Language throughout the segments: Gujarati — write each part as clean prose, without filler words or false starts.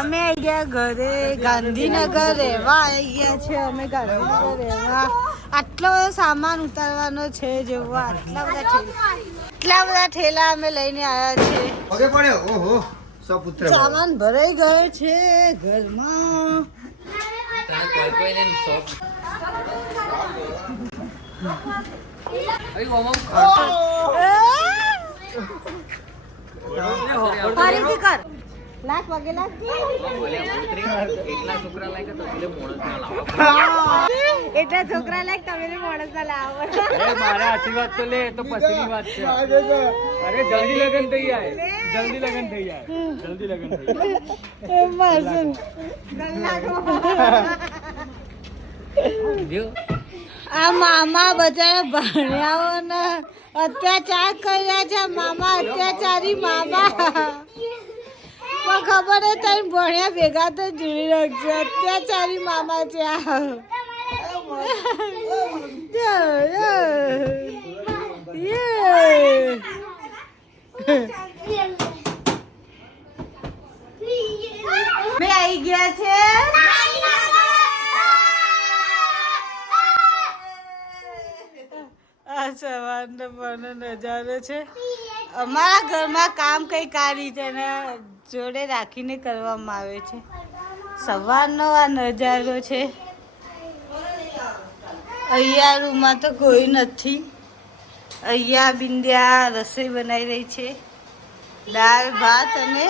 અમે આવી ગયા ઘરે, ગાંધીનગર રહેવા આવી ગયા છે અમે. ગાંધીનગર રહેવા આટલો બધો સામાન ઉતારવાનો છે, જેવો આટલા બધા ઠેલા અમે લઈને આવ્યા છે. સામાન ભરાઈ ગયો છે ઘરમાં. લાખ વાગે લાખ એટલા છોકરા લાયક તમે મોણસ ના લાવો. મારા આશીર્વાદ તો લે તો પછીની વાત છે. અરે જલ્દી લગન થઈ જાય, જલ્દી લગન થઈ જાય, જલ્દી લગન થઈ જાય. આ મામા બધા ભણ્યાઓ ને અત્યાચાર કર્યા છે. મામા અત્યાચારી મામા. પણ ખબર હે તને ભણ્યા ભેગા તો જોડી રાખશે. અત્યાચારી મામા છે આ. મેં આવી ગયા છે. આ સવારનો પણ નજારો છે. અમારા ઘરમાં કામ કઈક આ રીતે જોડે રાખીને કરવામાં આવે છે. સવારનો આ નજારો છે. અહીંયા રૂમમાં તો કોઈ નથી. અહીંયા બિંદિયા રસોઈ બનાવી રહી છે, દાળ ભાત અને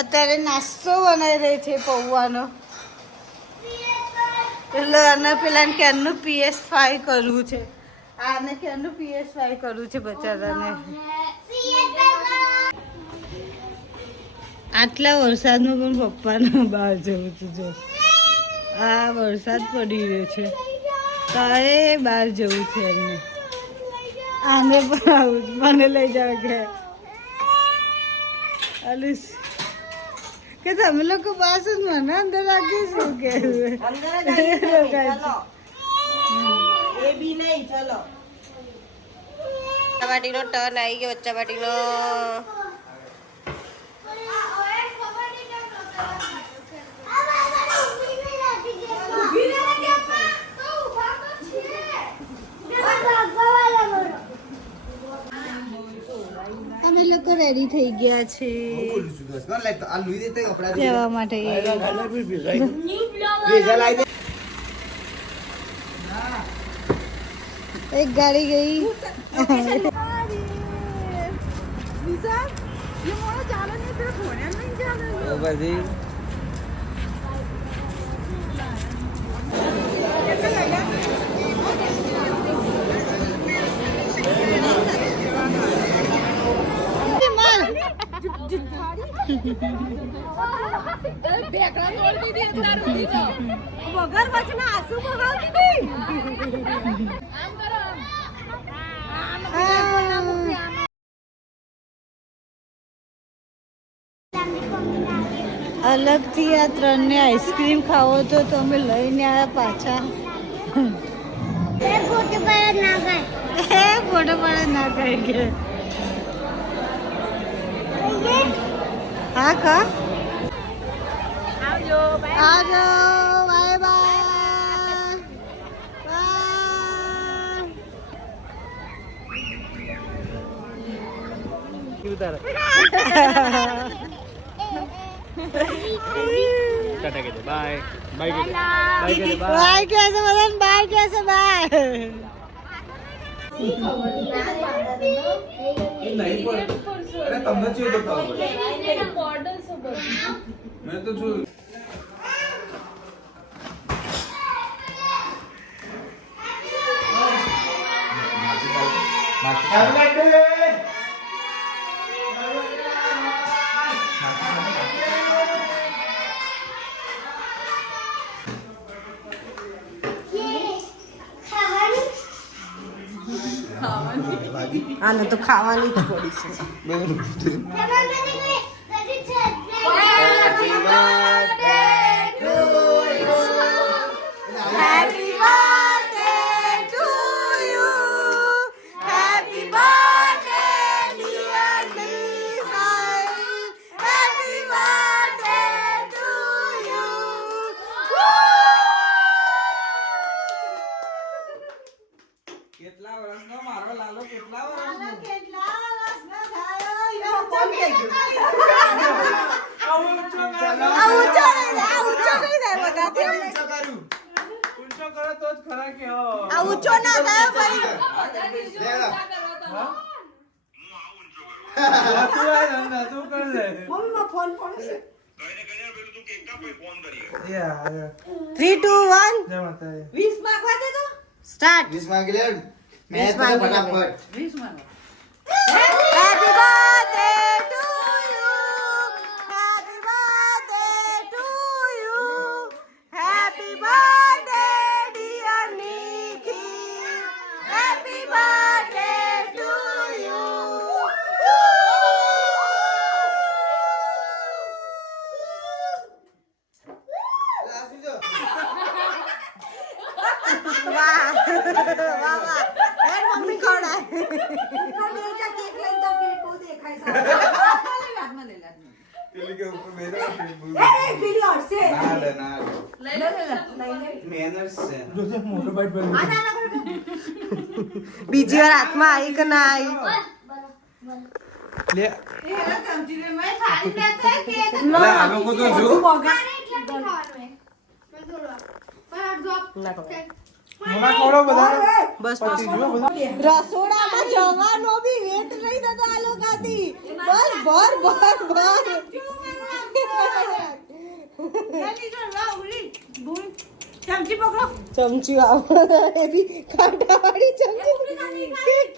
અત્યારે નાસ્તો બનાવી રહી છે પૌવાનો. એટલે આને પેલા ક્યારનું PS5 કરવું છે. આને ક્યારનું PS5 કરવું છે બચારાને. આટલા વરસાદમાં પણ પપ્પાને બહાર જવું છું. જો આ વરસાદ પડી રહ્યો છે, તારે બહાર જવું છે એમને. આને પણ આવું મને લઈ જાવ કે અલીસ કે તમે લોકો પાસ જ મને અંદર રાખીશું કે ચપાટીનો ટર્ન આવી ગયો. ચપાટીનો અમે લોકો રેડી થઈ ગયા છે જવા માટે. એક ગાડી ગઈ. વગર વચના આંસુ બગાવતી અલગથી આ 3 ને આઈસ્ક્રીમ ખાવો તો તમે લઈને આવ્યા પાછા. ફોટો પાડ ના ખાય કે હા કા આવજો બાય બાય. ઉતાર टाटा कहते बाय बाय कहते बाय कहते बाय कैसे बदन बाय कैसे बाय नहीं पर अरे તમને જોઈએ તો કામ કરે મોડલ સબર મેં તો જો આને તો ખાવાની જ પડી છે. કેટલા વર્ષનો મારો લાલો કેટલા વર્ષનો કેટલા વર્ષનો થયો? એનો ફોન થઈ ગયો. આ ઊંચો નહીં થાય બધાથી. ઊંચો કરો તો જ ખરા કે હો. આ ઊંચો ના થાય ભાઈ. તું આ ધંધા તું કર લે. મમ્મીમાં ફોન પડશે. યાર 3 2 1 જય માતા. 20 માંગવા દે તો સ્ટાર્ટ. 20 માંગી લે મેં તો માંગી લે. ફટાફટ Happy birthday to you. Happy birthday to you. Happy birthday dear Nikki. Happy birthday to you. વાહ વાહ વાહ યાર મમ્મી ખવડાય કેક લઈ તો કેક ઓ દેખાય પેલી કે ઉપર બેઠો એ પેલી હશે ના લે ના લે લઈ લે મેનર્સ છે જોજે મોટો બાઈટ પર. બીજી વાર હાથમાં આવી કે ના આવી લે લે આ લોકો તો જો મોના કોડો બધા બસ પતી ગયો બધા. રસોડામાં જવાનો બી વેટ નહીં થતો આ લોકાથી બસ ભર ભર ભર ચમચી પકડો ચમચી આવો એ બી કાંટાવાળી ચમચી કેક